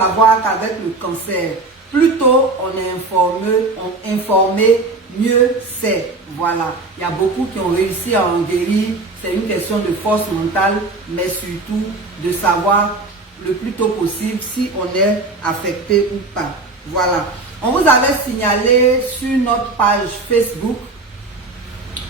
savoir qu'avec le cancer, plus tôt on est informé, mieux c'est. Voilà. Il y a beaucoup qui ont réussi à en guérir. C'est une question de force mentale, mais surtout de savoir le plus tôt possible si on est affecté ou pas. Voilà. On vous avait signalé sur notre page Facebook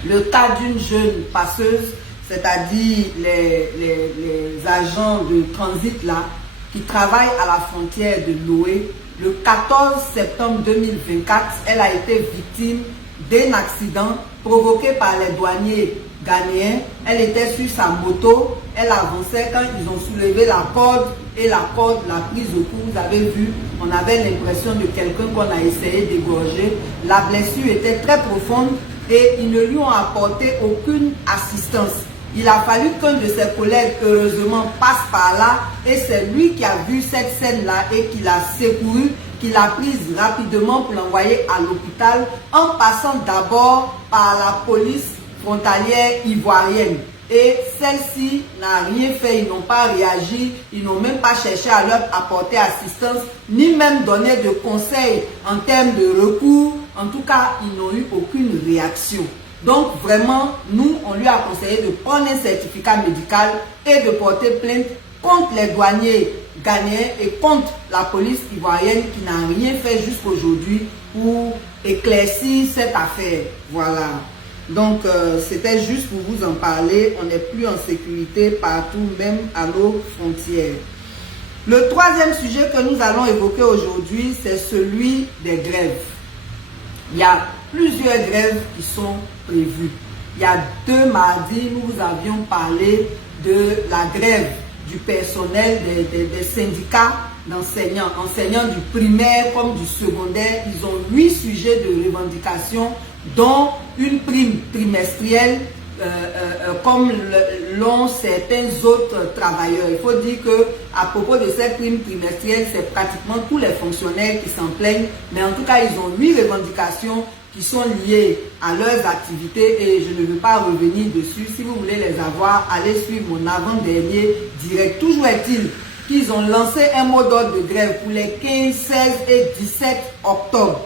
le cas d'une jeune passeuse, c'est-à-dire les agents de transit là, qui travaillent à la frontière de Loé. Le 14 septembre 2024, elle a été victime d'un accident provoqué par les douaniers ghanéens. Elle était sur sa moto, elle avançait quand ils ont soulevé la corde et la corde l'a prise au cou. Vous avez vu, on avait l'impression de quelqu'un qu'on a essayé d'égorger. La blessure était très profonde et ils ne lui ont apporté aucune assistance. Il a fallu qu'un de ses collègues, heureusement, passe par là et c'est lui qui a vu cette scène-là et qui l'a secouru, qui l'a prise rapidement pour l'envoyer à l'hôpital en passant d'abord par la police frontalière ivoirienne. Et celle-ci n'a rien fait, ils n'ont pas réagi, ils n'ont même pas cherché à leur apporter assistance, ni même donné de conseils en termes de recours. En tout cas, ils n'ont eu aucune réaction. Donc vraiment, nous, on lui a conseillé de prendre un certificat médical et de porter plainte contre les douaniers ghanéens et contre la police ivoirienne qui n'a rien fait jusqu'aujourd'hui pour éclaircir cette affaire. Voilà. Donc, c'était juste pour vous en parler. On n'est plus en sécurité partout, même à nos frontières. Le troisième sujet que nous allons évoquer aujourd'hui, c'est celui des grèves. Il y a plusieurs grèves qui sont prévues. Il y a 2 mardis, nous vous avions parlé de la grève du personnel des syndicats d'enseignants, enseignants du primaire comme du secondaire. Ils ont 8 sujets de revendication, dont une prime trimestrielle, comme l'ont certains autres travailleurs. Il faut dire que à propos de cette prime trimestrielle, c'est pratiquement tous les fonctionnaires qui s'en plaignent, mais en tout cas, ils ont 8 revendications qui sont liées à leurs activités et je ne veux pas revenir dessus. Si vous voulez les avoir, allez suivre mon avant-dernier direct. Toujours est-il qu'ils ont lancé un mot d'ordre de grève pour les 15, 16 et 17 octobre.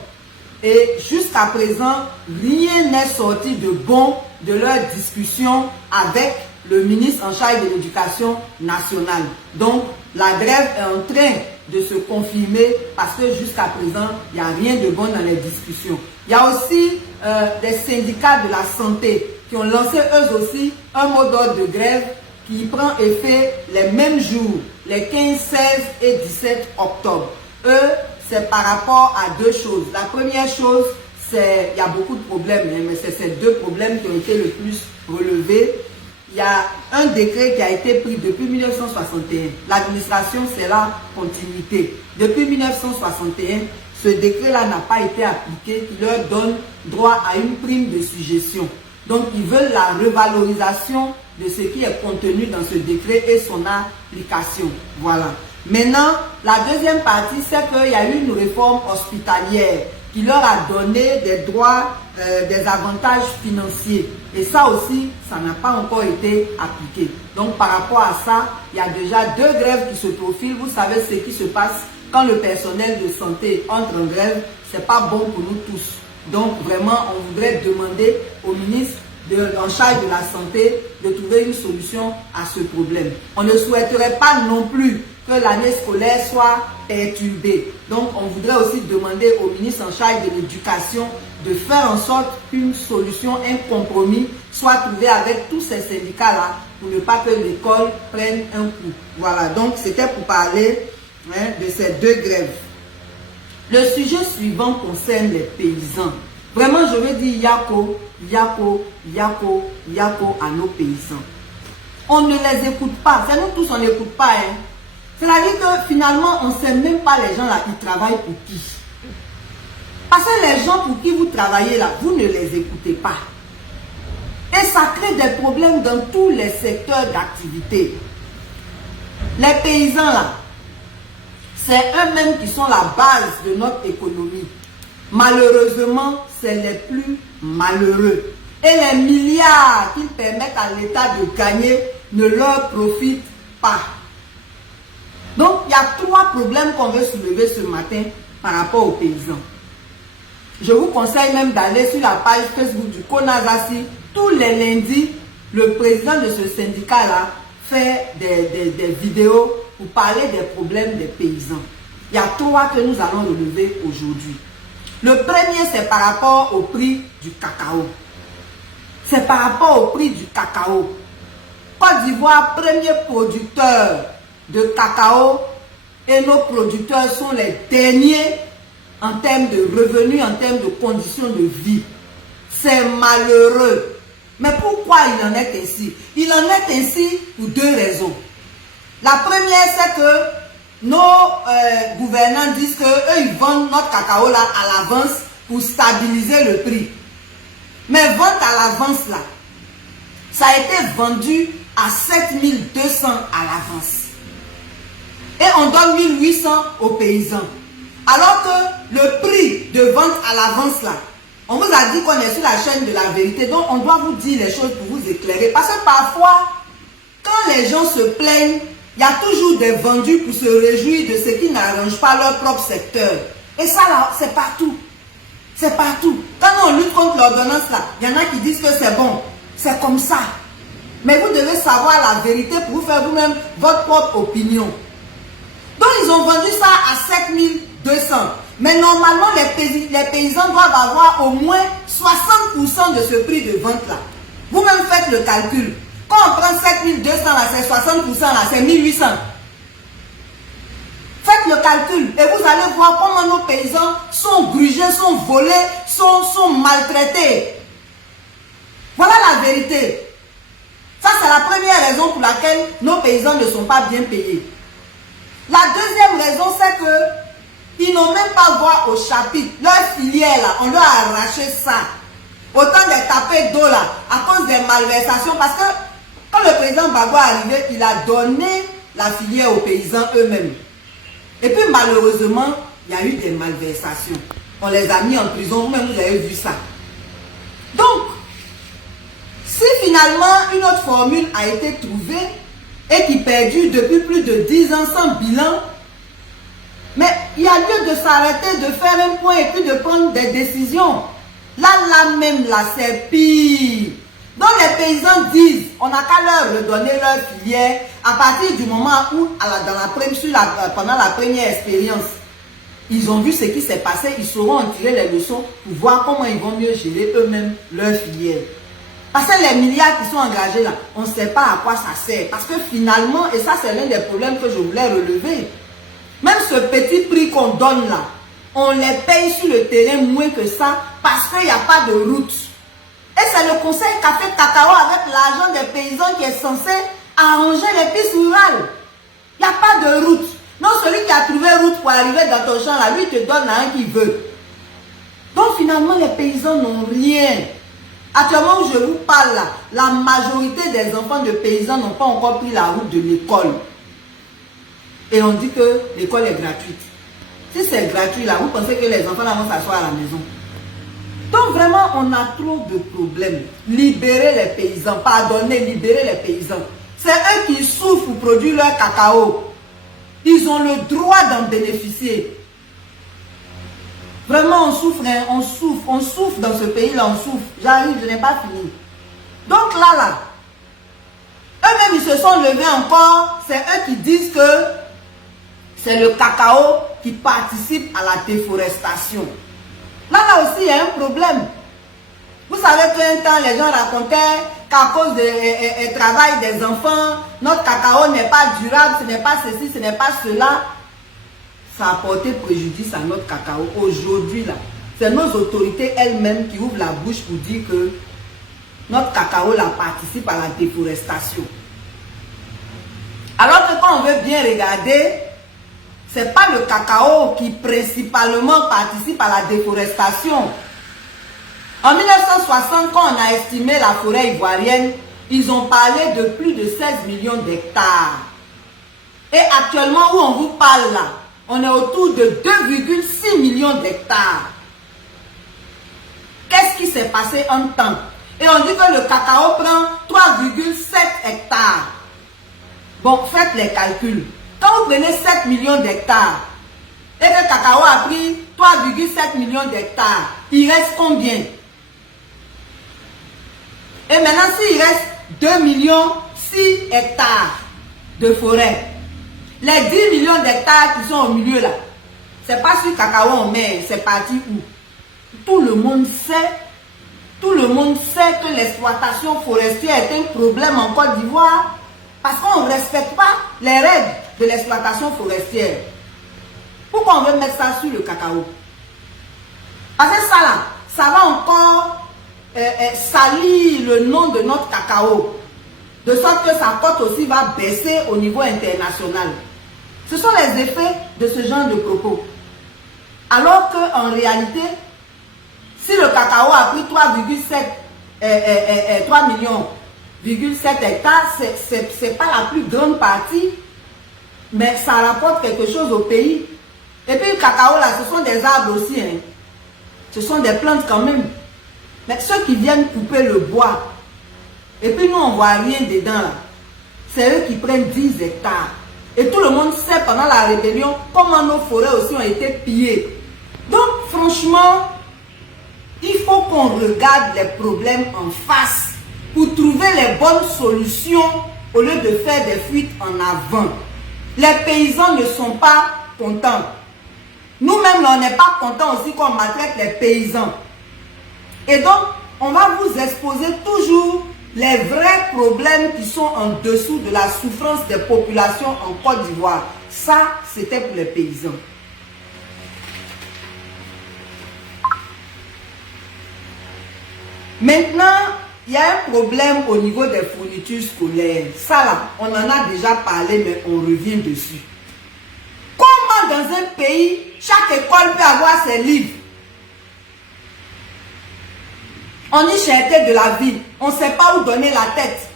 Et jusqu'à présent, rien n'est sorti de bon de leur discussion avec le ministre en charge de l'éducation nationale. Donc, la grève est en train de se confirmer parce que jusqu'à présent, il n'y a rien de bon dans les discussions. Il y a aussi des syndicats de la santé qui ont lancé eux aussi un mot d'ordre de grève qui prend effet les mêmes jours, les 15, 16 et 17 octobre. Eux, c'est par rapport à 2 choses. La première chose, c'est, il y a beaucoup de problèmes, mais c'est ces 2 problèmes qui ont été le plus relevés. Il y a un décret qui a été pris depuis 1961. L'administration, c'est la continuité. Depuis 1961, ce décret-là n'a pas été appliqué, qui leur donne droit à une prime de suggestion. Donc, ils veulent la revalorisation de ce qui est contenu dans ce décret et son application. Voilà. Maintenant, la deuxième partie, c'est qu'il y a eu une réforme hospitalière qui leur a donné des droits, des avantages financiers. Et ça aussi, ça n'a pas encore été appliqué. Donc, par rapport à ça, il y a déjà 2 grèves qui se profilent. Vous savez ce qui se passe quand le personnel de santé entre en grève. C'est pas bon pour nous tous. Donc, vraiment, on voudrait demander au ministre en charge de la santé de trouver une solution à ce problème. On ne souhaiterait pas non plus que l'année scolaire soit perturbée. Donc, on voudrait aussi demander au ministre en charge de l'éducation de faire en sorte qu'une solution, un compromis soit trouvé avec tous ces syndicats-là pour ne pas que l'école prenne un coup. Voilà, donc c'était pour parler de ces 2 grèves. Le sujet suivant concerne les paysans. Vraiment, je veux dire yako, yako, yako, yako à nos paysans. On ne les écoute pas. C'est nous tous, on n'écoute pas. Hein. C'est-à-dire que finalement, on ne sait même pas les gens là qui travaillent pour qui. Parce que les gens pour qui vous travaillez là, vous ne les écoutez pas. Et ça crée des problèmes dans tous les secteurs d'activité. Les paysans là, c'est eux-mêmes qui sont la base de notre économie. Malheureusement, c'est les plus malheureux. Et les milliards qu'ils permettent à l'État de gagner ne leur profitent pas. Donc, il y a 3 problèmes qu'on veut soulever ce matin par rapport aux paysans. Je vous conseille même d'aller sur la page Facebook du CONASACI. Tous les lundis, le président de ce syndicat-là fait des vidéos pour parler des problèmes des paysans. Il y a 3 que nous allons relever aujourd'hui. Le premier, c'est par rapport au prix du cacao. C'est par rapport au prix du cacao. Côte d'Ivoire, premier producteur de cacao, et nos producteurs sont les derniers en termes de revenus, en termes de conditions de vie. C'est malheureux. Mais pourquoi il en est ainsi? Il en est ainsi pour 2 raisons. La première, c'est que nos gouvernants disent qu'eux, ils vendent notre cacao là à l'avance pour stabiliser le prix. Mais vente à l'avance là, ça a été vendu à 7200 à l'avance. Et on donne 1800 aux paysans. Alors que le prix de vente à l'avance là, on vous a dit qu'on est sur la chaîne de la vérité. Donc on doit vous dire les choses pour vous éclairer. Parce que parfois, quand les gens se plaignent, il y a toujours des vendus pour se réjouir de ce qui n'arrange pas leur propre secteur. Et ça là, c'est partout. C'est partout. Quand on lutte contre l'ordonnance là, il y en a qui disent que c'est bon. C'est comme ça. Mais vous devez savoir la vérité pour vous faire vous-même votre propre opinion. Donc ils ont vendu ça à 7200. Mais normalement, les paysans doivent avoir au moins 60% de ce prix de vente là. Vous-même faites le calcul. Quand on prend 7200 là, c'est 60% là, c'est 1800. Faites le calcul et vous allez voir comment nos paysans sont grugés, sont volés, sont maltraités. Voilà la vérité. Ça, c'est la première raison pour laquelle nos paysans ne sont pas bien payés. La deuxième raison, c'est que ils n'ont même pas voix au chapitre. Leur filière, là, on leur a arraché ça. Autant des tapés d'eau, là, à cause des malversations. Parce que quand le président Gbagbo est arrivé, il a donné la filière aux paysans eux-mêmes. Et puis, malheureusement, il y a eu des malversations. On les a mis en prison. Vous-même, vous avez vu ça. Donc, si finalement, une autre formule a été trouvée, et qui perdure depuis plus de 10 ans sans bilan, mais il y a lieu de s'arrêter, de faire un point et puis de prendre des décisions. Là même, là, c'est pire. Donc les paysans disent, on n'a qu'à leur redonner leur filière à partir du moment où, pendant la première expérience, ils ont vu ce qui s'est passé, ils sauront en tirer les leçons pour voir comment ils vont mieux gérer eux-mêmes leur filière. Parce que les milliards qui sont engagés là, on ne sait pas à quoi ça sert. Parce que finalement, et ça c'est l'un des problèmes que je voulais relever, même ce petit prix qu'on donne là, on les paye sur le terrain moins que ça parce qu'il n'y a pas de route. Et c'est le conseil Café Cacao avec l'argent des paysans qui est censé arranger les pistes rurales. Il n'y a pas de route. Non, celui qui a trouvé route pour arriver dans ton champ là, lui te donne un qui veut. Donc finalement, les paysans n'ont rien. Actuellement où je vous parle là, la majorité des enfants de paysans n'ont pas encore pris la route de l'école. Et on dit que l'école est gratuite. Si c'est gratuit là, vous pensez que les enfants là vont s'asseoir à la maison? Donc vraiment, on a trop de problèmes. Libérer les paysans, pardonnez, libérer les paysans. C'est eux qui souffrent pour produire leur cacao. Ils ont le droit d'en bénéficier. Vraiment, on souffre, hein? On souffre dans ce pays-là, on souffre. J'arrive, je n'ai pas fini. Donc là, eux-mêmes, ils se sont levés encore. C'est eux qui disent que c'est le cacao qui participe à la déforestation. Là aussi, il y a un problème. Vous savez qu'un temps, les gens racontaient qu'à cause du travail des enfants, notre cacao n'est pas durable, ce n'est pas ceci, ce n'est pas cela. Ça a porté préjudice à notre cacao. Aujourd'hui, là, c'est nos autorités elles-mêmes qui ouvrent la bouche pour dire que notre cacao là, participe à la déforestation. Alors que quand on veut bien regarder, c'est pas le cacao qui principalement participe à la déforestation. En 1960, quand on a estimé la forêt ivoirienne, ils ont parlé de plus de 16 millions d'hectares. Et actuellement, où on vous parle là, on est autour de 2,6 millions d'hectares. Qu'est-ce qui s'est passé en temps? Et on dit que le cacao prend 3,7 hectares. Bon, faites les calculs. Quand vous prenez 7 millions d'hectares et que cacao a pris 3,7 millions d'hectares, il reste combien? Et maintenant, s'il reste 2 millions 6 hectares de forêt, les 10 millions d'hectares qui sont au milieu là, c'est pas sur cacao on met, c'est parti où? Tout le monde sait que l'exploitation forestière est un problème en Côte d'Ivoire parce qu'on ne respecte pas les règles de l'exploitation forestière. Pourquoi on veut mettre ça sur le cacao? Parce que ça là, ça va encore salir le nom de notre cacao, de sorte que sa cote aussi va baisser au niveau international. Ce sont les effets de ce genre de propos. Alors qu'en réalité, si le cacao a pris 3 millions, 7 hectares, c'est pas la plus grande partie, mais ça rapporte quelque chose au pays. Et puis le cacao là, ce sont des arbres aussi, hein. Ce sont des plantes quand même. Mais ceux qui viennent couper le bois, et puis nous on voit rien dedans là, c'est eux qui prennent 10 hectares. Et tout le monde sait pendant la rébellion comment nos forêts aussi ont été pillées. Donc franchement, il faut qu'on regarde les problèmes en face pour trouver les bonnes solutions au lieu de faire des fuites en avant. Les paysans ne sont pas contents. Nous-mêmes, on n'est pas contents aussi qu'on maltraite les paysans. Et donc, on va vous exposer toujours les vrais problèmes qui sont en dessous de la souffrance des populations en Côte d'Ivoire. Ça, c'était pour les paysans. Maintenant, il y a un problème au niveau des fournitures scolaires. Ça là, on en a déjà parlé, mais on revient dessus. Comment dans un pays, chaque école peut avoir ses livres? On y cherchait de la ville, on ne sait pas où donner la tête.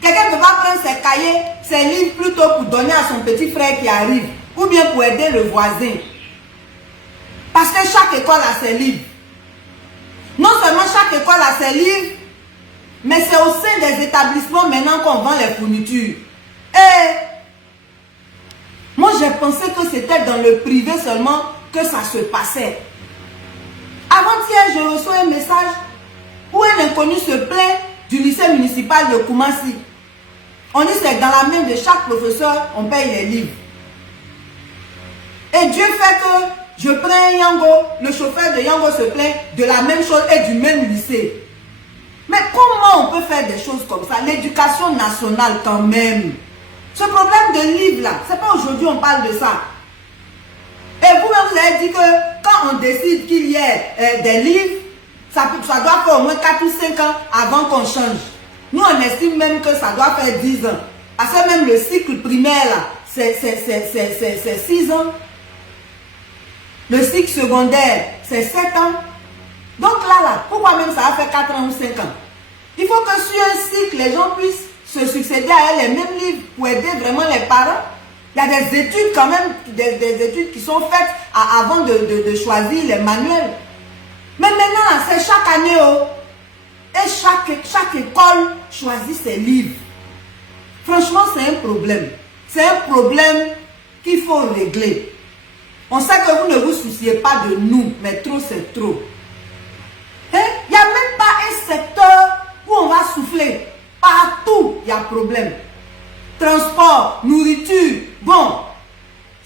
Quelqu'un peut pas prendre ses cahiers, ses livres plutôt pour donner à son petit frère qui arrive, ou bien pour aider le voisin. Parce que chaque école a ses livres. Non seulement chaque école a ses livres, mais c'est au sein des établissements maintenant qu'on vend les fournitures. Et moi j'ai pensé que c'était dans le privé seulement que ça se passait. Avant-hier, je reçois un message où un inconnu se plaint du lycée municipal de Koumassi. On dit c'est dans la main de chaque professeur, on paye les livres. Et Dieu fait que je prends Yango, le chauffeur de Yango se plaint de la même chose et du même lycée. Mais comment on peut faire des choses comme ça? L'éducation nationale quand même. Ce problème de livres là, c'est pas aujourd'hui on parle de ça. Et vous avez dit que quand on décide qu'il y ait des livres, ça doit faire au moins 4 ou 5 ans avant qu'on change. Nous on estime même que ça doit faire 10 ans. Parce que même le cycle primaire là, c'est 6 ans. Le cycle secondaire, c'est 7 ans. Donc là, pourquoi même ça va faire 4 ans ou 5 ans? Il faut que sur un cycle, les gens puissent se succéder à les mêmes livres pour aider vraiment les parents. Il y a des études quand même, des études qui sont faites avant de choisir les manuels. Mais maintenant, c'est chaque année. Et chaque école choisit ses livres. Franchement, c'est un problème. C'est un problème qu'il faut régler. On sait que vous ne vous souciez pas de nous, mais trop, c'est trop. Il n'y a même pas un secteur où on va souffler. Partout, il y a problème. Transport, nourriture, bon.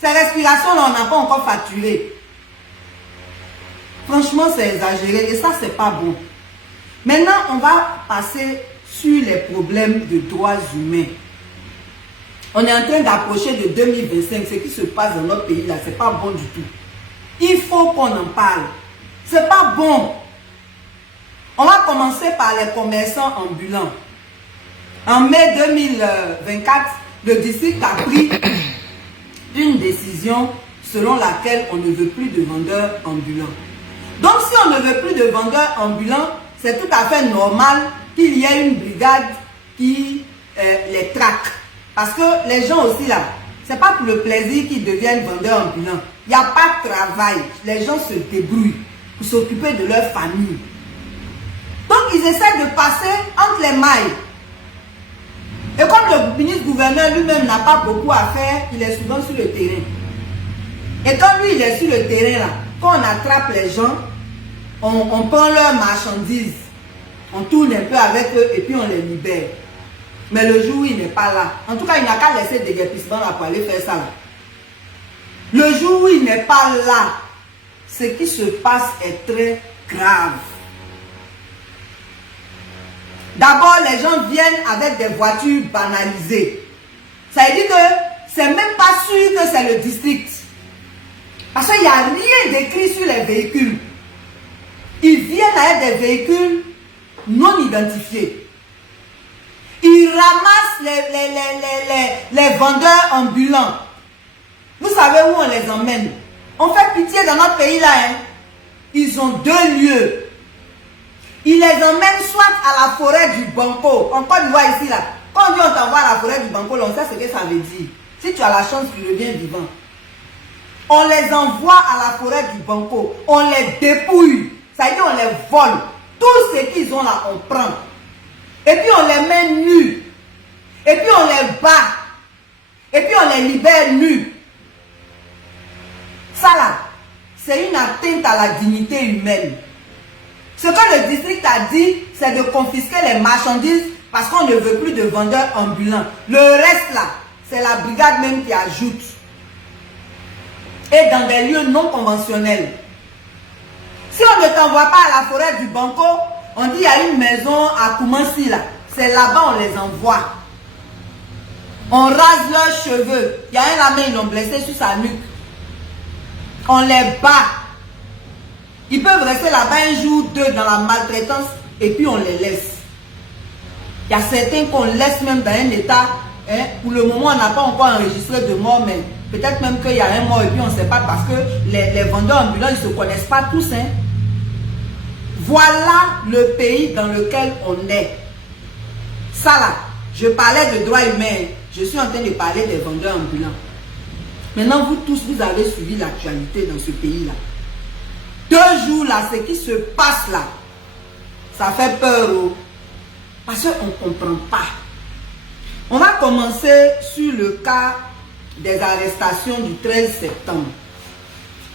Ces respirations-là, on n'a pas encore facturé. Franchement, c'est exagéré et ça, c'est pas bon. Maintenant, on va passer sur les problèmes de droits humains. On est en train d'approcher de 2025. Ce qui se passe dans notre pays, là, c'est pas bon du tout. Il faut qu'on en parle. C'est pas bon. On va commencer par les commerçants ambulants. En mai 2024, le district a pris une décision selon laquelle on ne veut plus de vendeurs ambulants. Donc si on ne veut plus de vendeurs ambulants, c'est tout à fait normal qu'il y ait une brigade qui les traque. Parce que les gens aussi là, c'est pas pour le plaisir qu'ils deviennent vendeurs ambulants. Il n'y a pas de travail. Les gens se débrouillent pour s'occuper de leur famille. Donc ils essaient de passer entre les mailles. Et comme le ministre-gouverneur lui-même n'a pas beaucoup à faire, il est souvent sur le terrain. Et quand lui, il est sur le terrain, là, quand on attrape les gens, on prend leurs marchandises, on tourne un peu avec eux et puis on les libère. Mais le jour où il n'est pas là, en tout cas, il n'a qu'à laisser des guépissements là pour aller faire ça. Là. Le jour où il n'est pas là, ce qui se passe est très grave. D'abord, les gens viennent avec des voitures banalisées. Ça veut dire que c'est même pas sûr que c'est le district. Parce qu'il n'y a rien d'écrit sur les véhicules. Ils viennent avec des véhicules non identifiés. Ils ramassent les vendeurs ambulants. Vous savez où on les emmène? On fait pitié dans notre pays là. Hein? Ils ont deux lieux. Ils les emmènent soit à la forêt du Banco. En Côte d'Ivoire ici là. Quand on dit on t'envoie à la forêt du Banco, on sait ce que ça veut dire. Si tu as la chance, tu reviens vivant. On les envoie à la forêt du Banco. On les dépouille. Ça veut dire on les vole. Tout ce qu'ils ont là, on prend. Et puis on les met nus. Et puis on les bat. Et puis on les libère nus. Ça là, c'est une atteinte à la dignité humaine. Ce que le district a dit, c'est de confisquer les marchandises parce qu'on ne veut plus de vendeurs ambulants. Le reste là, c'est la brigade même qui ajoute. Et dans des lieux non conventionnels. Si on ne t'envoie pas à la forêt du Banco, on dit il y a une maison à Koumansi là. C'est là-bas on les envoie. On rase leurs cheveux. Il y a un là, ils l'ont blessé sur sa nuque. On les bat. Ils peuvent rester là-bas un jour, deux dans la maltraitance et puis on les laisse. Il y a certains qu'on laisse même dans un état. Hein, pour le moment, on n'a pas encore enregistré de mort, mais peut-être même qu'il y a un mort et puis on ne sait pas parce que les vendeurs ambulants, ils ne se connaissent pas tous. Hein. Voilà le pays dans lequel on est. Ça là, je parlais de droits humains. Je suis en train de parler des vendeurs ambulants. Maintenant, vous tous, vous avez suivi l'actualité dans ce pays-là. 2 jours là, ce qui se passe là, ça fait peur. Parce qu'on ne comprend pas. On va commencer sur le cas des arrestations du 13 septembre.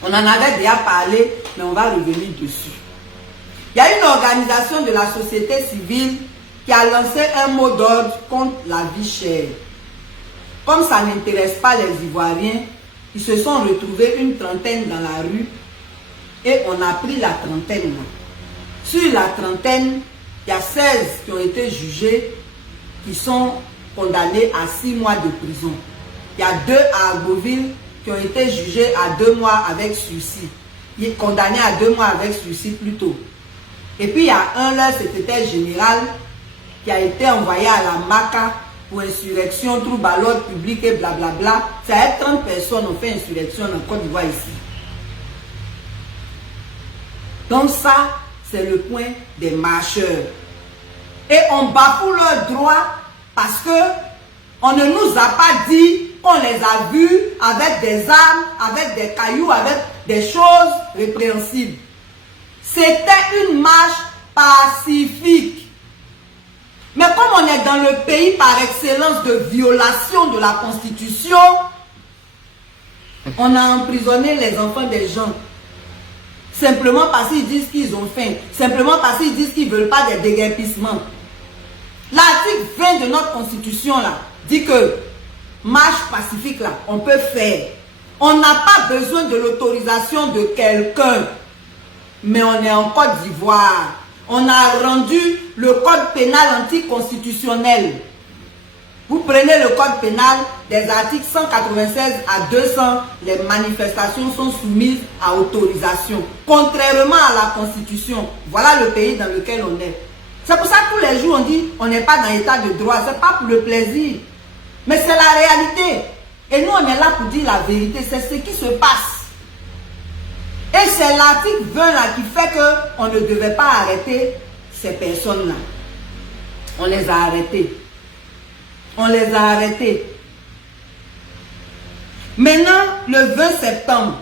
On en avait déjà parlé, mais on va revenir dessus. Il y a une organisation de la société civile qui a lancé un mot d'ordre contre la vie chère. Comme ça n'intéresse pas les Ivoiriens, ils se sont retrouvés une trentaine dans la rue et on a pris la trentaine. Sur la trentaine, il y a 16 qui ont été jugés, qui sont condamnés à 6 mois de prison. Il y a 2 à Agboville qui ont été jugés à 2 mois avec sursis. Il est condamné à 2 mois avec sursis plutôt. Et puis il y a un là, secrétaire général, qui a été envoyé à la MACA pour insurrection, trouble à l'ordre public et blablabla. Ça a 30 personnes ont fait insurrection en Côte d'Ivoire ici. Donc ça, c'est le point des marcheurs. Et on bafoue leurs droits parce que on ne nous a pas dit qu'on les a vus avec des armes, avec des cailloux, avec des choses répréhensibles. C'était une marche pacifique. Mais comme on est dans le pays par excellence de violation de la Constitution, on a emprisonné les enfants des gens. Simplement parce qu'ils disent qu'ils ont faim. Simplement parce qu'ils disent qu'ils ne veulent pas des déguerpissements. L'article 20 de notre Constitution là, dit que marche pacifique là, on peut faire. On n'a pas besoin de l'autorisation de quelqu'un. Mais on est en Côte d'Ivoire. On a rendu le code pénal anticonstitutionnel. Vous prenez le code pénal des articles 196 à 200, les manifestations sont soumises à autorisation. Contrairement à la Constitution, voilà le pays dans lequel on est. C'est pour ça que tous les jours on dit on n'est pas dans l'état de droit. Ce n'est pas pour le plaisir. Mais c'est la réalité. Et nous on est là pour dire la vérité. C'est ce qui se passe. Et c'est l'article 20 là qui fait qu'on ne devait pas arrêter ces personnes-là. On les a arrêtés. On les a arrêtés. Maintenant, le 20 septembre,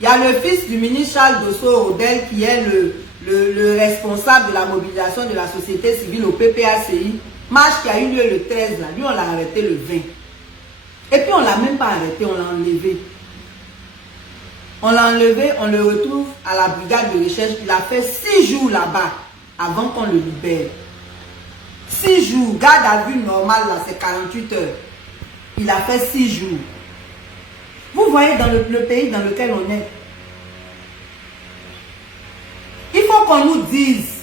il y a le fils du ministre Charles Dosso-Odel qui est le responsable de la mobilisation de la société civile au PPACI marche qui a eu lieu le 13, là, lui, on l'a arrêté le 20. Et puis, on ne l'a même pas arrêté, on l'a enlevé. On l'a enlevé, on le retrouve à la brigade de recherche. Il a fait 6 jours là-bas avant qu'on le libère. 6 jours, garde à vue normale, là, c'est 48 heures. Il a fait 6 jours. Vous voyez dans le pays dans lequel on est. Il faut qu'on nous dise,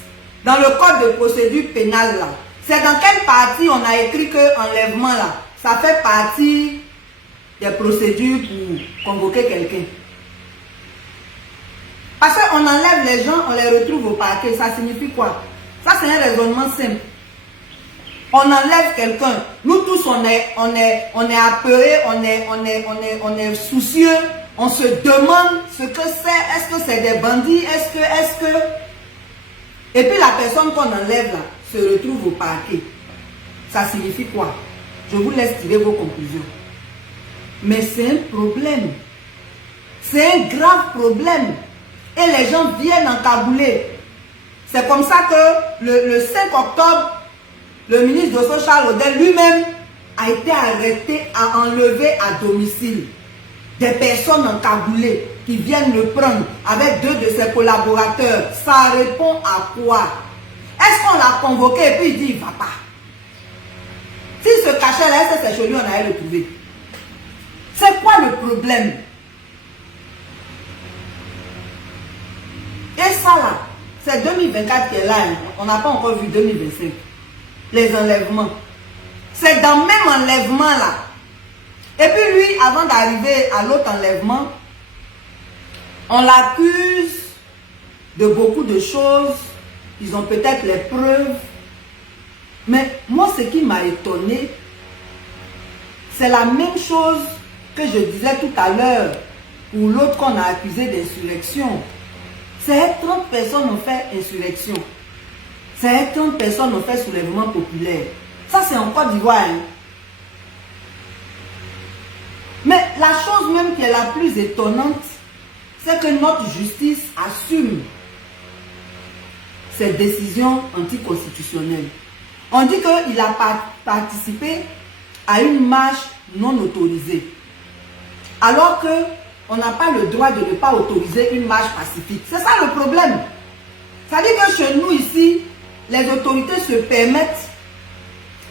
dans le code de procédure pénale, là, c'est dans quelle partie on a écrit que enlèvement, là, ça fait partie des procédures pour convoquer quelqu'un. Parce qu'on enlève les gens, on les retrouve au parquet. Ça signifie quoi? Ça, c'est un raisonnement simple. On enlève quelqu'un. Nous tous, on est apeurés, on est soucieux. On se demande ce que c'est. Est-ce que c'est des bandits? Est-ce que... Et puis la personne qu'on enlève là se retrouve au parquet. Ça signifie quoi? Je vous laisse tirer vos conclusions. Mais c'est un problème. C'est un grave problème. Et les gens viennent encabouler. C'est comme ça que le 5 octobre, le ministre Dosso Charles Odel lui-même a été arrêté, enlevé à domicile. Des personnes encagoulées qui viennent le prendre avec 2 de ses collaborateurs. Ça répond à quoi? Est-ce qu'on l'a convoqué et puis il dit il ne va pas? S'il se cachait là, c'est chez lui, on allait le trouver. C'est quoi le problème? Et ça là, c'est 2024 qui est là. On n'a pas encore vu 2025. Les enlèvements. C'est dans le même enlèvement là. Et puis lui, avant d'arriver à l'autre enlèvement, on l'accuse de beaucoup de choses. Ils ont peut-être les preuves. Mais moi, ce qui m'a étonné, c'est la même chose que je disais tout à l'heure pour l'autre qu'on a accusé d'insurrection. C'est 30 personnes ont fait insurrection. C'est 30 personnes ont fait soulèvement populaire. Ça, c'est en Côte d'Ivoire. Hein? Mais la chose même qui est la plus étonnante, c'est que notre justice assume ces décisions anticonstitutionnelles. On dit qu'il a participé à une marche non autorisée. Alors qu'on n'a pas le droit de ne pas autoriser une marche pacifique. C'est ça le problème. Ça veut dire que chez nous ici, les autorités se permettent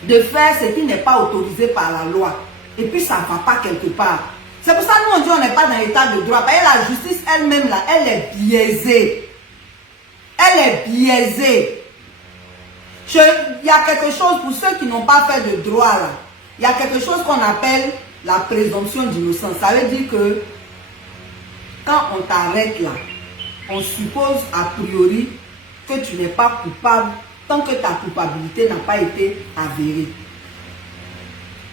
de faire ce qui n'est pas autorisé par la loi. Et puis ça ne va pas quelque part. C'est pour ça que nous on dit on n'est pas dans l'état de droit. Parce que la justice elle-même là, elle est biaisée. Elle est biaisée. Il y a quelque chose pour ceux qui n'ont pas fait de droit là. Il y a quelque chose qu'on appelle la présomption d'innocence. Ça veut dire que quand on t'arrête là, on suppose a priori que tu n'es pas coupable tant que ta culpabilité n'a pas été avérée.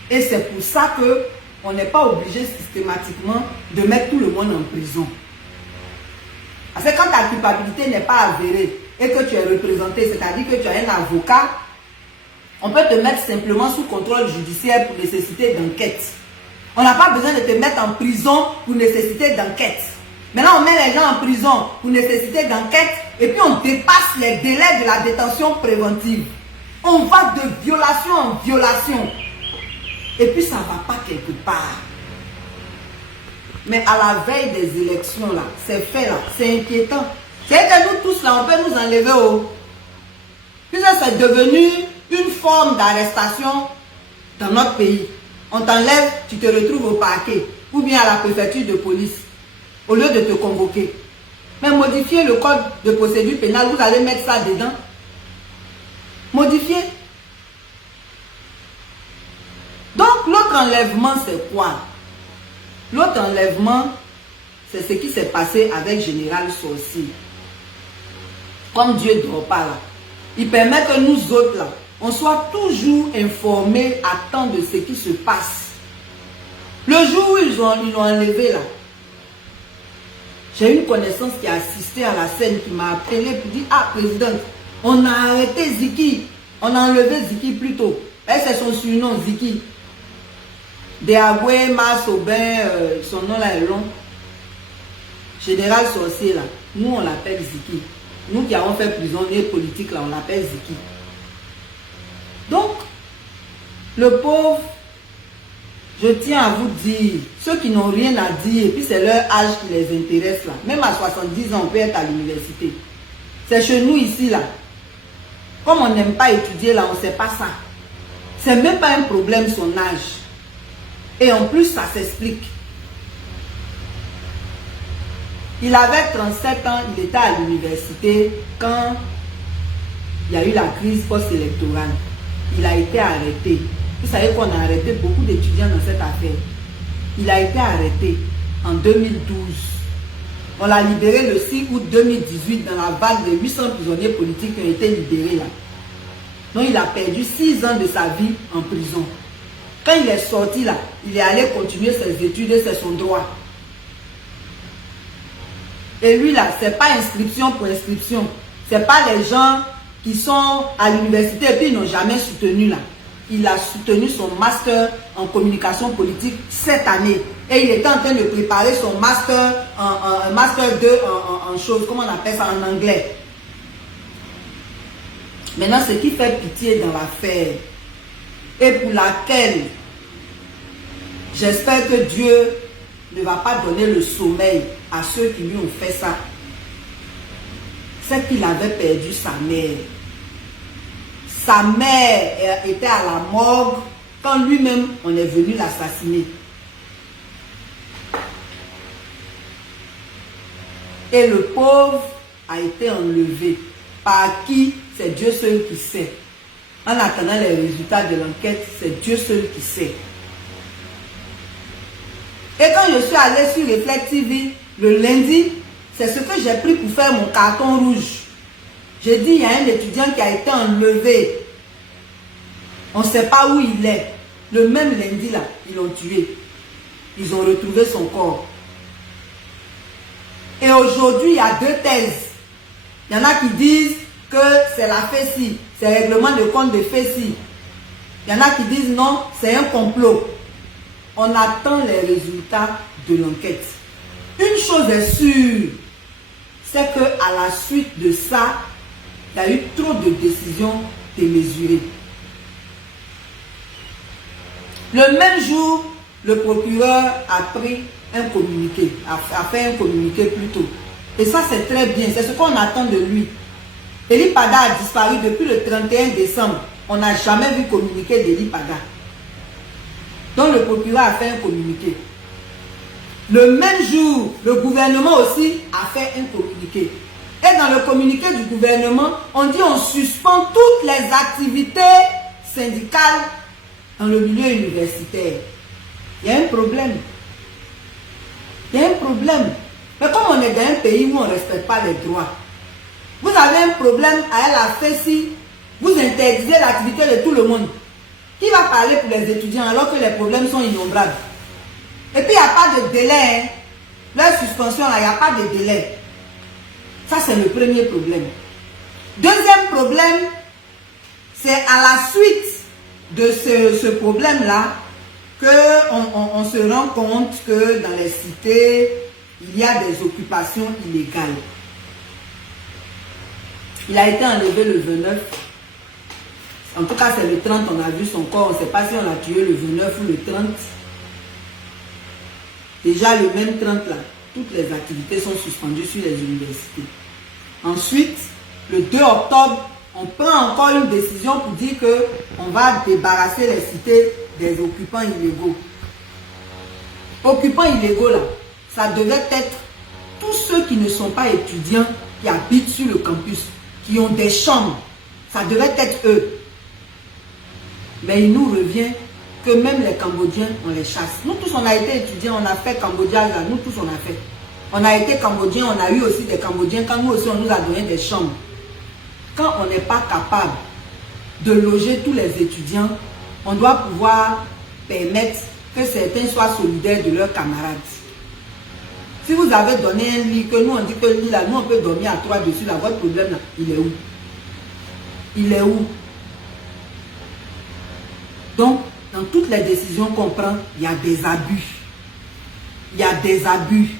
Et c'est pour ça qu'on n'est pas obligé systématiquement de mettre tout le monde en prison. Parce que quand ta culpabilité n'est pas avérée et que tu es représenté, c'est-à-dire que tu as un avocat, on peut te mettre simplement sous contrôle judiciaire pour nécessité d'enquête. On n'a pas besoin de te mettre en prison pour nécessité d'enquête. Maintenant, on met les gens en prison pour nécessité d'enquête et puis on dépasse les délais de la détention préventive. On va de violation en violation. Et puis ça ne va pas quelque part. Mais à la veille des élections, là, c'est fait là, c'est inquiétant. C'est que nous tous là, on peut nous enlever au... Puisque c'est devenu une forme d'arrestation dans notre pays. On t'enlève, tu te retrouves au parquet ou bien à la préfecture de police au lieu de te convoquer. Mais modifier le code de procédure pénale, vous allez mettre ça dedans. Modifier. Donc l'autre enlèvement, c'est quoi? L'autre enlèvement, c'est ce qui s'est passé avec Général Sorcier. Comme Dieu ne dort pas là. Il permet que nous autres là, on soit toujours informés à temps de ce qui se passe. Le jour où ils l'ont enlevé là, j'ai une connaissance qui a assisté à la scène qui m'a appelé pour dire, ah président, on a arrêté Ziki, on a enlevé Ziki plus tôt. Et c'est son surnom Ziki. Deagwe, Masobin, son nom là est long. Général Sorcier là, nous on l'appelle Ziki. Nous qui avons fait prisonnier politique là, on l'appelle Ziki. Donc, Le pauvre, je tiens à vous dire, ceux qui n'ont rien à dire, et puis c'est leur âge qui les intéresse là. Même à 70 ans, on peut être à l'université. C'est chez nous ici là. Comme on n'aime pas étudier là, on ne sait pas ça. C'est même pas un problème son âge. Et en plus, ça s'explique. Il avait 37 ans, il était à l'université quand il y a eu la crise post-électorale. Il a été arrêté. Vous savez qu'on a arrêté beaucoup d'étudiants dans cette affaire. Il a été arrêté en 2012. On l'a libéré le 6 août 2018 dans la vague de 800 prisonniers politiques qui ont été libérés là. Donc il a perdu 6 ans de sa vie en prison. Quand il est sorti là, il est allé continuer ses études et c'est son droit. Et lui là, c'est pas inscription pour inscription. C'est pas les gens qui sont à l'université et puis ils n'ont jamais soutenu là. Il a soutenu son master en communication politique cette année. Et il était en train de préparer son master, un master 2 en choses, comment on appelle ça en anglais. Maintenant, ce qui fait pitié dans l'affaire, et pour laquelle j'espère que Dieu ne va pas donner le sommeil à ceux qui lui ont fait ça, c'est qu'il avait perdu sa mère. Sa mère était à la morgue quand lui-même on est venu l'assassiner. Et le pauvre a été enlevé. Par qui? C'est Dieu seul qui sait. En attendant les résultats de l'enquête, c'est Dieu seul qui sait. Et quand je suis allé sur Reflect TV le lundi, c'est ce que j'ai pris pour faire mon carton rouge. J'ai dit, il y a un étudiant qui a été enlevé. On ne sait pas où il est. Le même lundi là, ils l'ont tué. Ils ont retrouvé son corps. Et aujourd'hui, il y a 2 thèses. Il y en a qui disent que c'est la FECI, c'est le règlement de compte de FECI. Il y en a qui disent non, c'est un complot. On attend les résultats de l'enquête. Une chose est sûre, c'est qu'à la suite de ça, il y a eu trop de décisions démesurées. Le même jour, le procureur a pris un communiqué, a fait un communiqué plutôt. Et ça, c'est très bien, c'est ce qu'on attend de lui. Eli Pada a disparu depuis le 31 décembre. On n'a jamais vu communiquer d'Eli Pada. Donc le procureur a fait un communiqué. Le même jour, le gouvernement aussi a fait un communiqué. Et dans le communiqué du gouvernement, on dit on suspend toutes les activités syndicales dans le milieu universitaire. Il y a un problème. Il y a un problème. Mais comme on est dans un pays où on ne respecte pas les droits, vous avez un problème à la FECI, vous interdisez l'activité de tout le monde. Qui va parler pour les étudiants alors que les problèmes sont innombrables? Et puis il n'y a pas de délai. Hein. Leur suspension, là, il n'y a pas de délai. Ça, c'est le premier problème. Deuxième problème, c'est à la suite de ce problème-là qu'on se rend compte que dans les cités, il y a des occupations illégales. Il a été enlevé le 29. En tout cas, c'est le 30, on a vu son corps. On ne sait pas si on l'a tué le 29 ou le 30. Déjà, le même 30 là, toutes les activités sont suspendues sur les universités. Ensuite, le 2 octobre, on prend encore une décision pour dire qu'on va débarrasser les cités des occupants illégaux. Occupants illégaux là, ça devait être tous ceux qui ne sont pas étudiants, qui habitent sur le campus, qui ont des chambres. Ça devait être eux. Mais il nous revient que même les Cambodgiens, on les chasse. Nous tous, on a été étudiants, on a fait Cambodgia, là, nous tous, on a fait. On a été Cambodgiens, on a eu aussi des Cambodgiens, quand nous aussi, on nous a donné des chambres. Quand on n'est pas capable de loger tous les étudiants, on doit pouvoir permettre que certains soient solidaires de leurs camarades. Si vous avez donné un lit, que nous on dit que le lit là, nous on peut dormir à 3 dessus, là, votre problème là, il est où? Il est où? Donc, dans toutes les décisions qu'on prend, il y a des abus. Il y a des abus.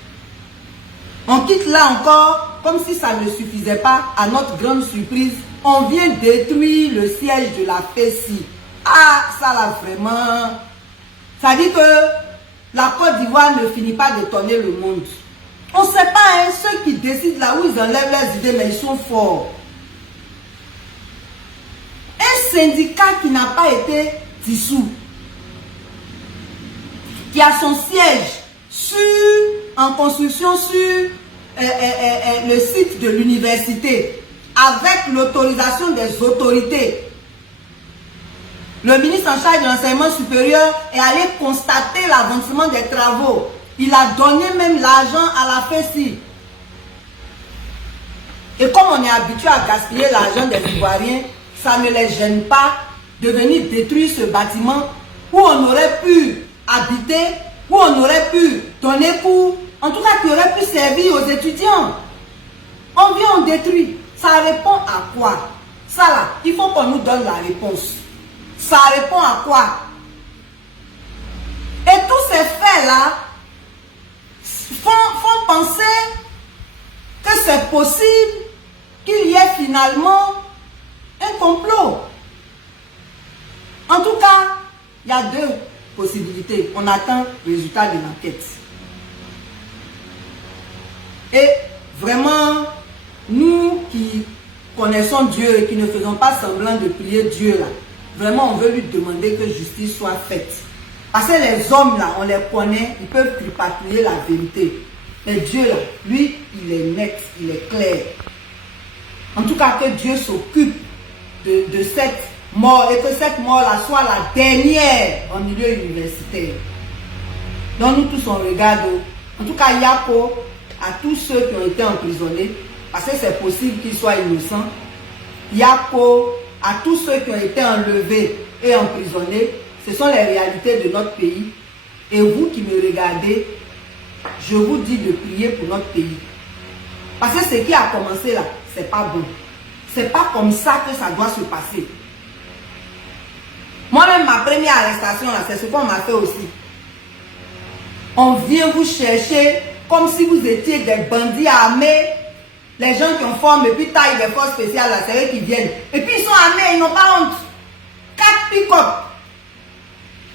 On quitte là encore, comme si ça ne suffisait pas, à notre grande surprise, on vient détruire le siège de la FECI. Ah, ça là vraiment, ça dit que la Côte d'Ivoire ne finit pas d'étonner le monde. On ne sait pas, hein, ceux qui décident là où ils enlèvent leurs idées, mais ils sont forts. Un syndicat qui n'a pas été dissous, qui a son siège en construction sur le site de l'université, avec l'autorisation des autorités. Le ministre en charge de l'enseignement supérieur est allé constater l'avancement des travaux. Il a donné même l'argent à la FESI. Et comme on est habitué à gaspiller l'argent des Ivoiriens, ça ne les gêne pas de venir détruire ce bâtiment où on aurait pu habiter, où on aurait pu donner cours, en tout cas qui aurait pu servir aux étudiants. On vient, on détruit. Ça répond à quoi? Ça là, il faut qu'on nous donne la réponse. Ça répond à quoi? Et tous ces faits-là font penser que c'est possible qu'il y ait finalement un complot. En tout cas, il y a deux possibilités. On attend le résultat de l'enquête. Et vraiment, nous qui connaissons Dieu et qui ne faisons pas semblant de prier Dieu là, vraiment on veut lui demander que justice soit faite. Parce que les hommes là, on les connaît, ils peuvent tripatouiller la vérité. Mais Dieu là, lui, il est net, il est clair. En tout cas, que Dieu s'occupe de cette mort et que cette mort-là soit la dernière en milieu universitaire. Donc nous tous on regarde, en tout cas Yako, à tous ceux qui ont été emprisonnés, parce que c'est possible qu'ils soient innocents. Yako, à tous ceux qui ont été enlevés et emprisonnés, ce sont les réalités de notre pays. Et vous qui me regardez, je vous dis de prier pour notre pays. Parce que ce qui a commencé là, c'est pas bon. C'est pas comme ça que ça doit se passer. Moi-même, ma première arrestation là, c'est ce qu'on m'a fait aussi. On vient vous chercher comme si vous étiez des bandits armés. Les gens qui ont formé, et puis taille des forces spéciales là, c'est eux qui viennent. Et puis ils sont armés, ils n'ont pas honte. 4 pick-up.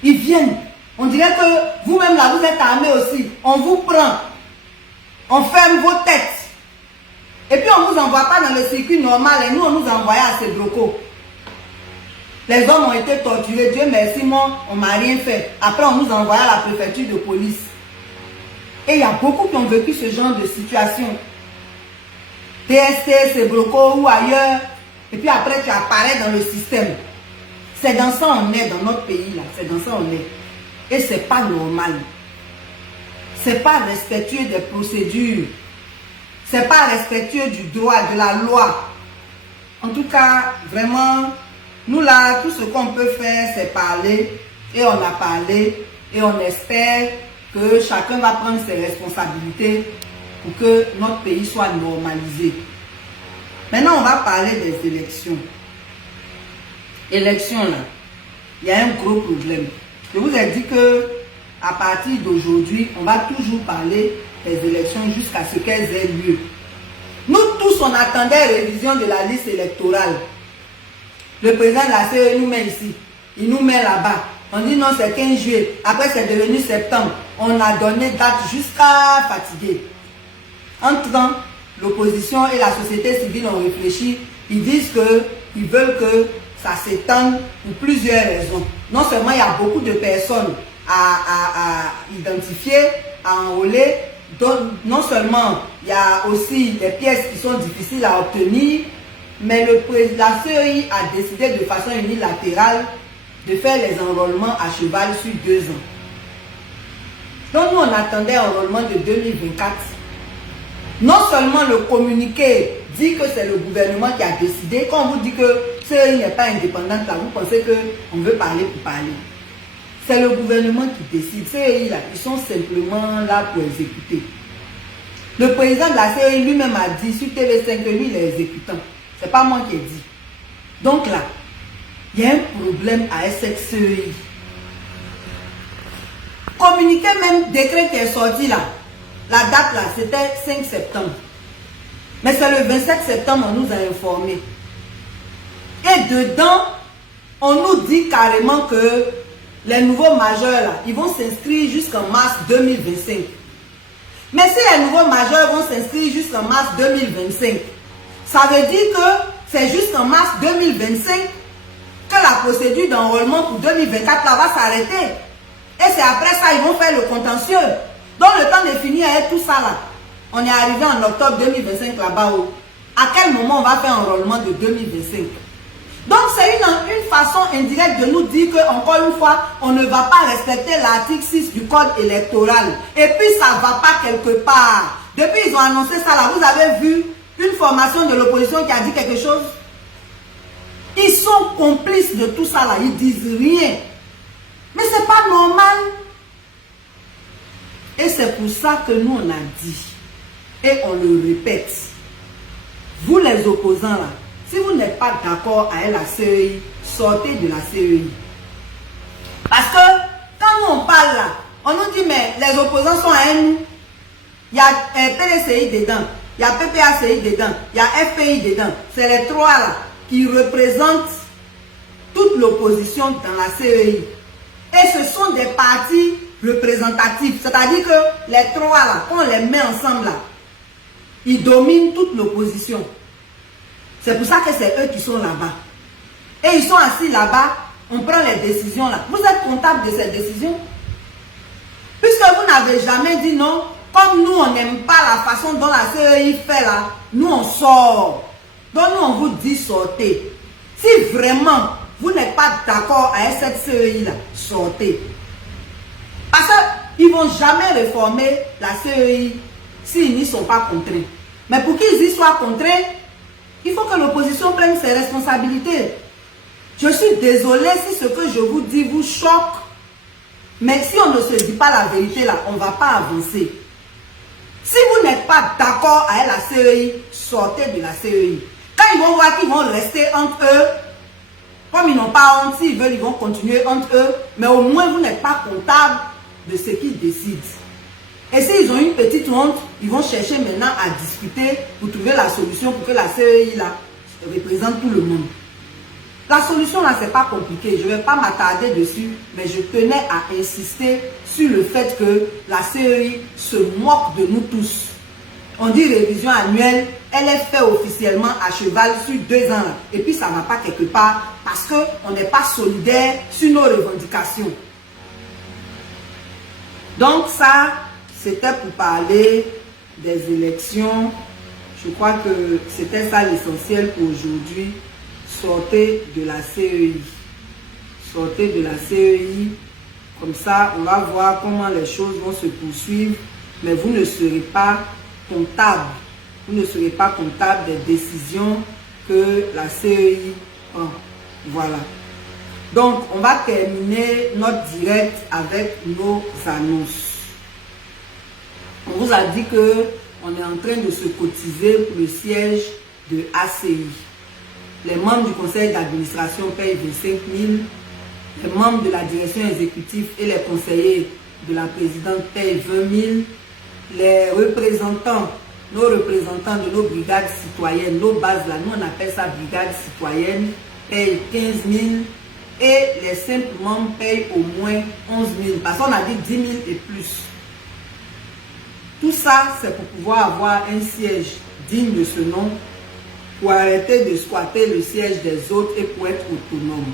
Ils viennent. On dirait que vous-même là, vous êtes armés aussi. On vous prend. On ferme vos têtes. Et puis on ne vous envoie pas dans le circuit normal. Et nous, on nous envoie à Cédroco. Les hommes ont été torturés. Dieu merci, moi, on ne m'a rien fait. Après, on nous envoie à la préfecture de police. Et il y a beaucoup qui ont vécu ce genre de situation. TST, Cédroco ou ailleurs. Et puis après, tu apparais dans le système. C'est dans ça on est dans notre pays là. C'est dans ça on est. Et c'est pas normal. C'est pas respectueux des procédures. C'est pas respectueux du droit, de la loi. En tout cas, vraiment, nous là, tout ce qu'on peut faire, c'est parler. Et on a parlé. Et on espère que chacun va prendre ses responsabilités pour que notre pays soit normalisé. Maintenant, on va parler des élections. Élections là, il y a un gros problème. Je vous ai dit que à partir d'aujourd'hui, on va toujours parler des élections jusqu'à ce qu'elles aient lieu. Nous tous, on attendait révision de la liste électorale. Le président de la CE nous met ici, il nous met là-bas. On dit non, c'est 15 juillet. Après, c'est devenu septembre. On a donné date jusqu'à fatiguer. Entre-temps, l'opposition et la société civile ont réfléchi. Ils disent qu'ils veulent que ça s'étende pour plusieurs raisons. Non seulement il y a beaucoup de personnes à identifier, à enrôler, donc non seulement il y a aussi des pièces qui sont difficiles à obtenir, mais la CEI a décidé de façon unilatérale de faire les enrôlements à cheval sur 2 ans. Donc nous on attendait un enrôlement de 2024. Non seulement le communiqué dit que c'est le gouvernement qui a décidé, quand on vous dit que CEI n'est pas indépendante, là, vous pensez qu'on veut parler pour parler. C'est le gouvernement qui décide. CEI, là, ils sont simplement là pour exécuter. Le président de la CEI lui-même a dit sur TV5 que lui, il est exécutant. Ce n'est pas moi qui ai dit. Donc là, il y a un problème avec cette CEI. Communiqué même, décret qui est sorti là, la date là, c'était 5 septembre. Mais c'est le 27 septembre, on nous a informé. Et dedans, on nous dit carrément que les nouveaux majeurs, là, ils vont s'inscrire jusqu'en mars 2025. Mais si les nouveaux majeurs vont s'inscrire jusqu'en mars 2025, ça veut dire que c'est jusqu'en mars 2025 que la procédure d'enrôlement pour 2024 là, va s'arrêter. Et c'est après ça ils vont faire le contentieux. Donc le temps de finir avec tout ça là, on est arrivé en octobre 2025 là-bas. À quel moment on va faire enrôlement de 2025? Donc c'est une façon indirecte de nous dire que, encore une fois, on ne va pas respecter l'article 6 du code électoral. Et puis ça ne va pas quelque part. Depuis ils ont annoncé ça là, vous avez vu une formation de l'opposition qui a dit quelque chose? Ils sont complices de tout ça là, ils disent rien. Mais c'est pas normal. Et c'est pour ça que nous on a dit, et on le répète, vous les opposants là, si vous n'êtes pas d'accord avec la CEI, sortez de la CEI. Parce que quand nous on parle là, on nous dit mais les opposants sont à nous. Il y a PDCI dedans, il y a PPACI dedans, il y a FPI dedans. C'est les trois là qui représentent toute l'opposition dans la CEI. Et ce sont des partis représentatifs. C'est-à-dire que les trois là, quand on les met ensemble là, ils dominent toute l'opposition. C'est pour ça que c'est eux qui sont là-bas. Et ils sont assis là-bas, on prend les décisions là. Vous êtes comptable de ces décisions? Puisque vous n'avez jamais dit non, comme nous on n'aime pas la façon dont la CEI fait là, nous on sort. Donc nous on vous dit sortez. Si vraiment vous n'êtes pas d'accord avec cette CEI là, sortez. Parce qu'ils ne vont jamais réformer la CEI s'ils n'y sont pas contraints. Mais pour qu'ils y soient contraints, il faut que l'opposition prenne ses responsabilités. Je suis désolée si ce que je vous dis vous choque. Mais si on ne se dit pas la vérité là, on ne va pas avancer. Si vous n'êtes pas d'accord avec la CEI, sortez de la CEI. Quand ils vont voir qu'ils vont rester entre eux, comme ils n'ont pas honte, s'ils veulent, ils vont continuer entre eux. Mais au moins, vous n'êtes pas comptable de ce qu'ils décident. Et s'ils ont une petite honte, ils vont chercher maintenant à discuter pour trouver la solution pour que la CEI là représente tout le monde. La solution là, c'est pas compliqué. Je ne vais pas m'attarder dessus, mais je tenais à insister sur le fait que la CEI se moque de nous tous. On dit révision annuelle, elle est faite officiellement à cheval sur 2 ans là. Et puis ça ne va pas quelque part parce qu'on n'est pas solidaire sur nos revendications. Donc ça, c'était pour parler des élections. Je crois que c'était ça l'essentiel pour aujourd'hui. Sortez de la CEI. Sortez de la CEI. Comme ça, on va voir comment les choses vont se poursuivre. Mais vous ne serez pas comptable. Vous ne serez pas comptable des décisions que la CEI prend. Voilà. Donc, on va terminer notre direct avec nos annonces. On vous a dit que on est en train de se cotiser pour le siège de ACI. Les membres du conseil d'administration payent 25 000. Les membres de la direction exécutive et les conseillers de la présidente payent 20 000. Les représentants, nos représentants de nos brigades citoyennes, nos bases là, nous on appelle ça brigade citoyenne, payent 15 000. Et les simples membres payent au moins 11 000. Parce qu'on a dit 10 000 et plus. Tout ça, c'est pour pouvoir avoir un siège digne de ce nom, pour arrêter de squatter le siège des autres et pour être autonome.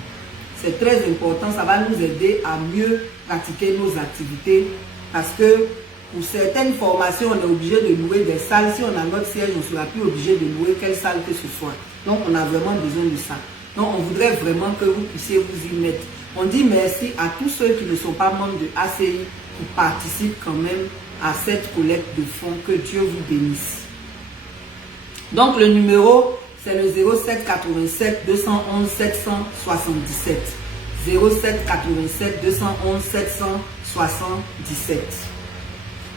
C'est très important, ça va nous aider à mieux pratiquer nos activités parce que pour certaines formations, on est obligé de louer des salles. Si on a notre siège, on ne sera plus obligé de louer quelle salle que ce soit. Donc, on a vraiment besoin de ça. Donc, on voudrait vraiment que vous puissiez vous y mettre. On dit merci à tous ceux qui ne sont pas membres de ACI qui participent quand même à cette collecte de fonds. Que Dieu vous bénisse. Donc, le numéro, c'est le 07 87 211 777. 07 87 211 777.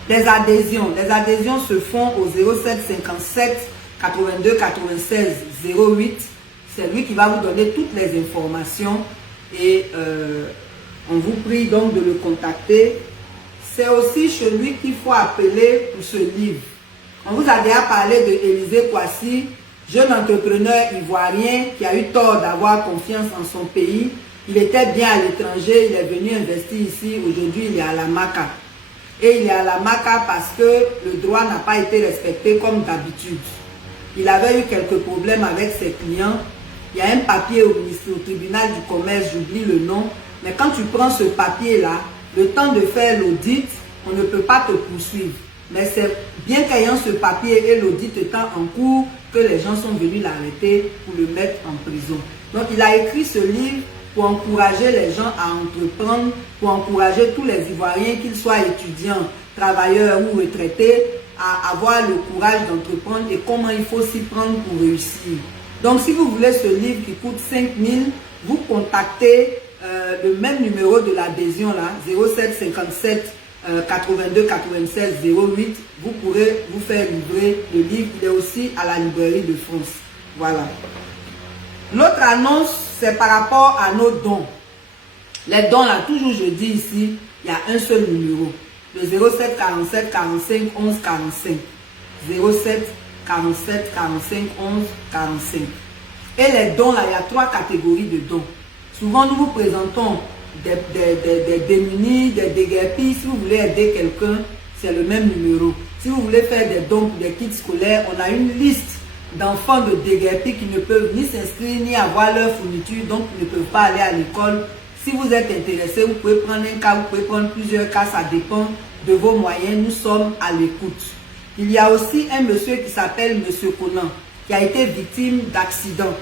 Les adhésions se font au 07 57 82 96 08. C'est lui qui va vous donner toutes les informations et on vous prie donc de le contacter. C'est aussi celui qu'il faut appeler pour ce livre. On vous a déjà parlé de Élisée Kwasi. jeune entrepreneur ivoirien qui a eu tort d'avoir confiance en son pays. Il était bien à l'étranger, il est venu investir ici. Aujourd'hui, il est à la Maca. Et il est à la Maca parce que le droit n'a pas été respecté comme d'habitude. Il avait eu quelques problèmes avec ses clients. Il y a un papier au tribunal du commerce, j'oublie le nom. Mais quand tu prends ce papier-là, le temps de faire l'audit, on ne peut pas te poursuivre. Mais c'est bien qu'ayant ce papier et l'audit étant en cours, que les gens sont venus l'arrêter pour le mettre en prison. Donc il a écrit ce livre pour encourager les gens à entreprendre, pour encourager tous les Ivoiriens, qu'ils soient étudiants, travailleurs ou retraités, à avoir le courage d'entreprendre et comment il faut s'y prendre pour réussir. Donc si vous voulez ce livre qui coûte 5 000, vous contactez le même numéro de l'adhésion là, 07 57 82 96 08. Vous pourrez vous faire livrer le livre. Il est aussi à la librairie de France. Voilà. L'autre annonce, c'est par rapport à nos dons. Les dons là, toujours je dis ici, il y a un seul numéro. Le 07 47 45 11 45. 07 47 45 11 45. Et les dons là, il y a 3 catégories de dons. Souvent nous vous présentons des démunis, des déguerpis. Si vous voulez aider quelqu'un, c'est le même numéro. Si vous voulez faire des dons pour des kits scolaires, on a une liste d'enfants de déguerpis qui ne peuvent ni s'inscrire ni avoir leur fourniture, donc ils ne peuvent pas aller à l'école. Si vous êtes intéressé, vous pouvez prendre un cas, vous pouvez prendre plusieurs cas, ça dépend de vos moyens. Nous sommes à l'écoute. Il y a aussi un monsieur qui s'appelle Monsieur Conan, qui a été victime d'accident.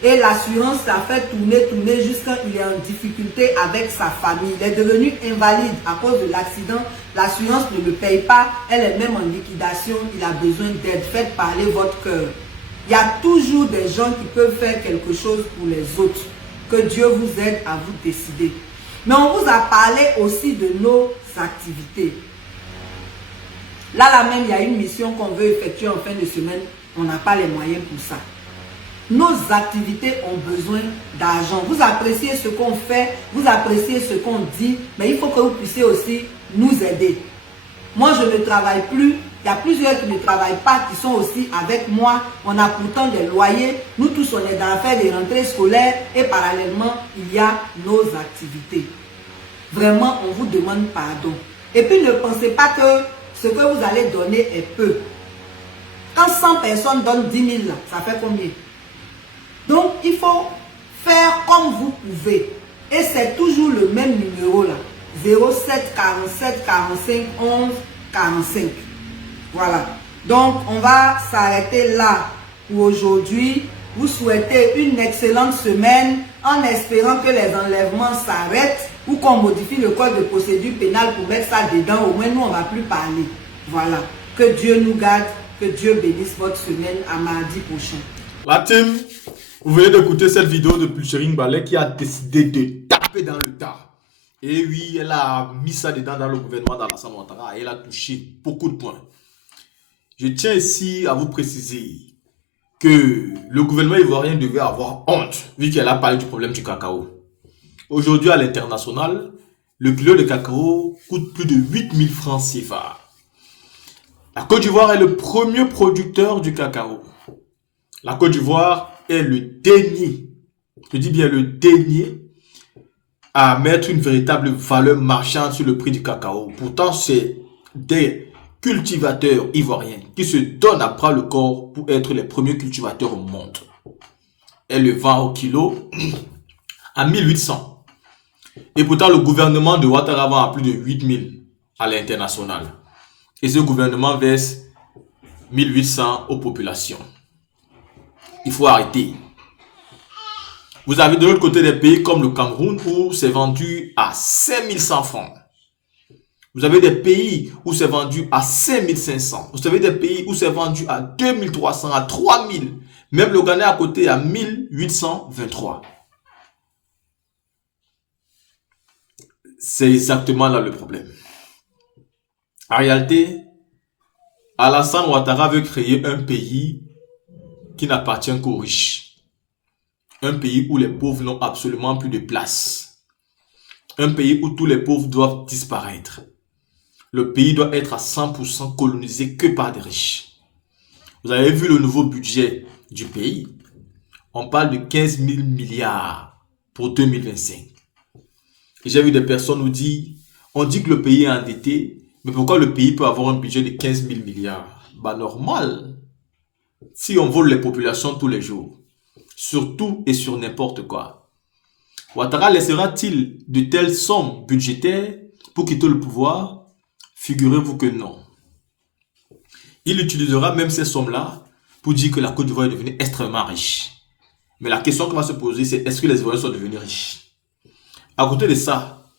Et l'assurance l'a fait tourner jusqu'à il est en difficulté avec sa famille. Il est devenu invalide à cause de l'accident. L'assurance ne le paye pas. Elle est même en liquidation. Il a besoin d'aide. Faites parler votre cœur. Il y a toujours des gens qui peuvent faire quelque chose pour les autres. Que Dieu vous aide à vous décider. Mais on vous a parlé aussi de nos activités. Là même, il y a une mission qu'on veut effectuer en fin de semaine. On n'a pas les moyens pour ça. Nos activités ont besoin d'argent. Vous appréciez ce qu'on fait, vous appréciez ce qu'on dit, mais il faut que vous puissiez aussi nous aider. Moi, je ne travaille plus. Il y a plusieurs qui ne travaillent pas, qui sont aussi avec moi. On a pourtant des loyers. Nous tous, on est dans l'affaire des rentrées scolaires et parallèlement, il y a nos activités. Vraiment, on vous demande pardon. Et puis, ne pensez pas que ce que vous allez donner est peu. Quand 100 personnes donnent 10 000, là, ça fait combien? Donc, il faut faire comme vous pouvez. Et c'est toujours le même numéro là. 07 47 45 11 45. Voilà. Donc, on va s'arrêter là pour aujourd'hui. Vous souhaitez une excellente semaine en espérant que les enlèvements s'arrêtent ou qu'on modifie le code de procédure pénale pour mettre ça dedans. Au moins, nous, on ne va plus parler. Voilà. Que Dieu nous garde. Que Dieu bénisse votre semaine à mardi prochain. La team, vous venez d'écouter cette vidéo de Pulsering Ballet qui a décidé de taper dans le tas. Et oui, elle a mis ça dedans dans le gouvernement d'Alassane Ouattara et elle a touché beaucoup de points. Je tiens ici à vous préciser que le gouvernement ivoirien devait avoir honte vu qu'elle a parlé du problème du cacao. Aujourd'hui, à l'international, le kilo de cacao coûte plus de 8 000 francs CFA. La Côte d'Ivoire est le premier producteur du cacao. La Côte d'Ivoire est le dernier, je dis bien le dernier, à mettre une véritable valeur marchande sur le prix du cacao. Pourtant, c'est des cultivateurs ivoiriens qui se donnent à bras le corps pour être les premiers cultivateurs au monde. Elle le vend au kilo à 1800. Et pourtant, le gouvernement de Ouattara vend à plus de 8000 à l'international. Et ce gouvernement verse 1800 aux populations. Il faut arrêter. Vous avez de l'autre côté des pays comme le Cameroun où c'est vendu à 5100 francs. Vous avez des pays où c'est vendu à 5500. Vous avez des pays où c'est vendu à 2300, à 3000. Même le Ghana à côté à 1823. C'est exactement là le problème. En réalité, Alassane Ouattara veut créer un pays qui n'appartient qu'aux riches. Un pays où les pauvres n'ont absolument plus de place. Un pays où tous les pauvres doivent disparaître. Le pays doit être à 100% colonisé que par des riches. Vous avez vu le nouveau budget du pays. On parle de 15 000 milliards pour 2025. Et j'ai vu des personnes nous dire, on dit que le pays est endetté, mais pourquoi le pays peut avoir un budget de 15 000 milliards? Bah normal. Si on vole les populations tous les jours, sur tout et sur n'importe quoi, Ouattara laissera-t-il de telles sommes budgétaires pour quitter le pouvoir? Figurez-vous que non. Il utilisera même ces sommes-là pour dire que la Côte d'Ivoire est devenue extrêmement riche. Mais la question qui va se poser, c'est est-ce que les Ivoiriens sont devenus riches? À côté de ça,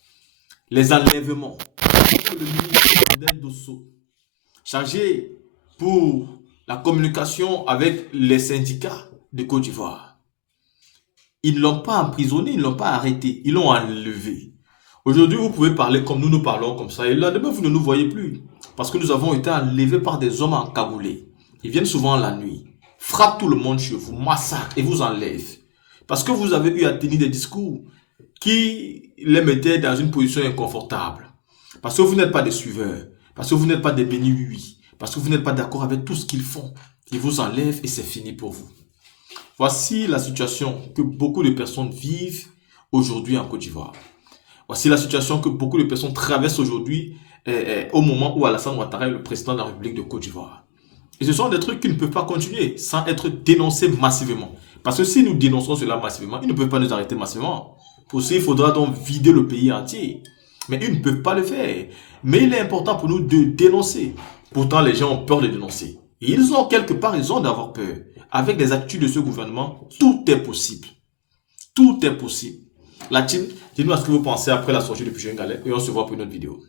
les enlèvements. Le ministre Abdel Dosso, chargé pour la communication avec les syndicats de Côte d'Ivoire. Ils ne l'ont pas emprisonné, ils ne l'ont pas arrêté, ils l'ont enlevé. Aujourd'hui, vous pouvez parler comme nous parlons comme ça. Et là, demain, vous ne nous voyez plus. Parce que nous avons été enlevés par des hommes encagoulés. Ils viennent souvent la nuit, frappent tout le monde chez vous, massacrent et vous enlèvent. Parce que vous avez eu à tenir des discours qui les mettaient dans une position inconfortable. Parce que vous n'êtes pas des suiveurs. Parce que vous n'êtes pas des bénis oui. Parce que vous n'êtes pas d'accord avec tout ce qu'ils font. Ils vous enlèvent et c'est fini pour vous. Voici la situation que beaucoup de personnes vivent aujourd'hui en Côte d'Ivoire. Voici la situation que beaucoup de personnes traversent aujourd'hui au moment où Alassane Ouattara est le président de la République de Côte d'Ivoire. Et ce sont des trucs qui ne peuvent pas continuer sans être dénoncés massivement. Parce que si nous dénonçons cela massivement, ils ne peuvent pas nous arrêter massivement. Pour ça, il faudra donc vider le pays entier. Mais ils ne peuvent pas le faire. Mais il est important pour nous de dénoncer. Pourtant, les gens ont peur de dénoncer. Et ils ont quelque part raison d'avoir peur. Avec les attitudes de ce gouvernement, tout est possible. Tout est possible. La team, dites-nous ce que vous pensez après la sortie de Pulcherin Gallet et on se voit pour une autre vidéo.